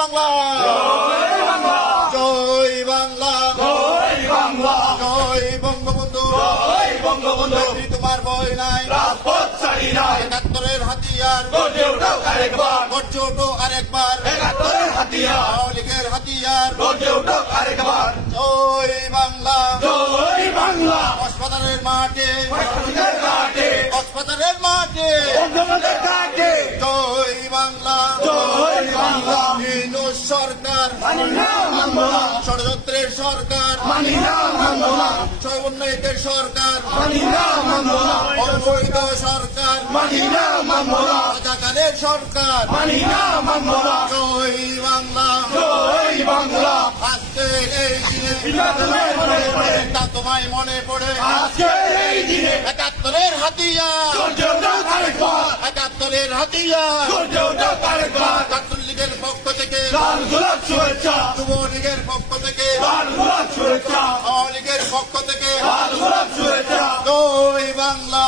বাংলা। জয় বাংলা। জয় বাংলা জয় বঙ্গবন্ধু। জয় বঙ্গবন্ধু তোমার বই নাই। রাজপথ ছাড়ি নাই একাত্তরের হাতিয়ার। গর্জে উঠাও আরেকবার গর্জে ওঠো আরেকবার। একাত্তরের হাতিয়ার আওয়ামী হাতিয়ার। গর্জে উঠাও আরেকবার জয় বাংলা। জয় বাংলা। হাসপাতালের মাঠে। হাসপাতালের ঘাটে জয় বাংলা হিন্দু সরকার। মানি না মানব ষড়যন্ত্রের সরকার। মানি না মানব না সরকার। মানি না মানব অবৈধ সরকার। মানি না মানব রাজাকারের সরকার। মানি না মানব জয় বাংলা। জয় বাংলা আজকে এই দিনে তোমায় মনে পড়ে তা তোমায় মনে পড়ে। আজকে এই দিনে একাত্তরের হাতিয়ার। একাত্তরের হাতিয়ার গর্জে উঠাও আরেকবার ছাত্র লীগের পক্ষ থেকে। শুভেচ্ছা। যুব লীগের পক্ষ থেকে। শুভেচ্ছা। আওয়ামী লীগের পক্ষ থেকে। শুভেচ্ছা। জয় বাংলা।